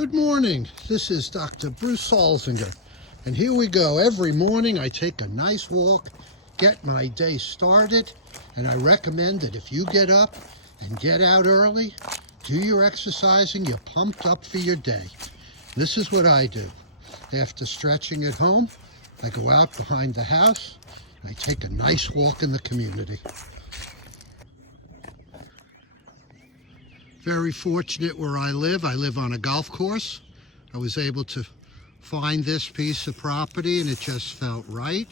Good morning. This is Dr. Bruce Salzinger, and here we go. Every morning I take a nice walk, get my day started, and I recommend that if you get up and get out early, do your exercising, you're pumped up for your day. This is what I do. After stretching at home, I go out behind the house, and I take a nice walk in the community. Very fortunate where I live. I live on a golf course. I was able to find this piece of property and it just felt right.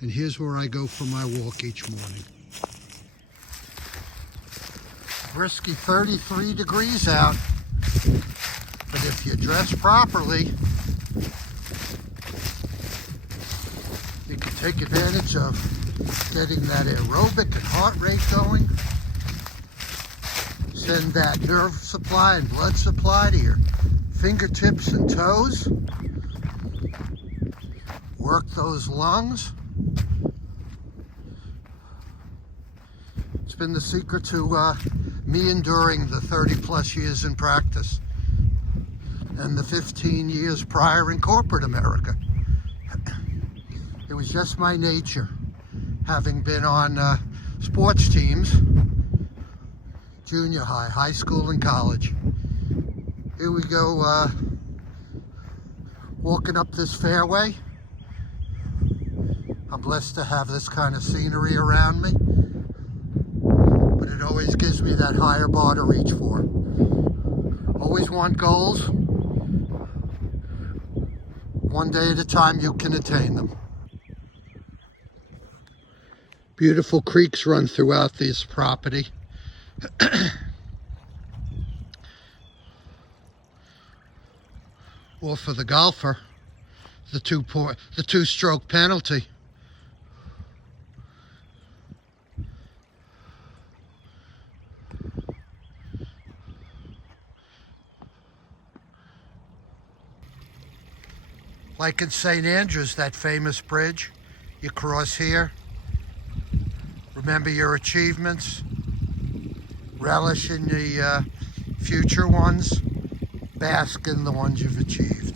And here's where I go for my walk each morning. Brisky 33 degrees out, but if you dress properly, you can take advantage of getting that aerobic and heart rate going. Send that nerve supply and blood supply to your fingertips and toes. Work those lungs. It's been the secret to me enduring the 30 plus years in practice and the 15 years prior in corporate America. It was just my nature, having been on sports teams, junior high, high school, and college. Here we go, walking up this fairway. I'm blessed to have this kind of scenery around me, but it always gives me that higher bar to reach for. Always want goals. One day at a time you can attain them. Beautiful creeks run throughout this property. Or for the golfer, the two-stroke penalty. Like in St. Andrews, that famous bridge, you cross here, remember your achievements, relish in the future ones, bask in the ones you've achieved.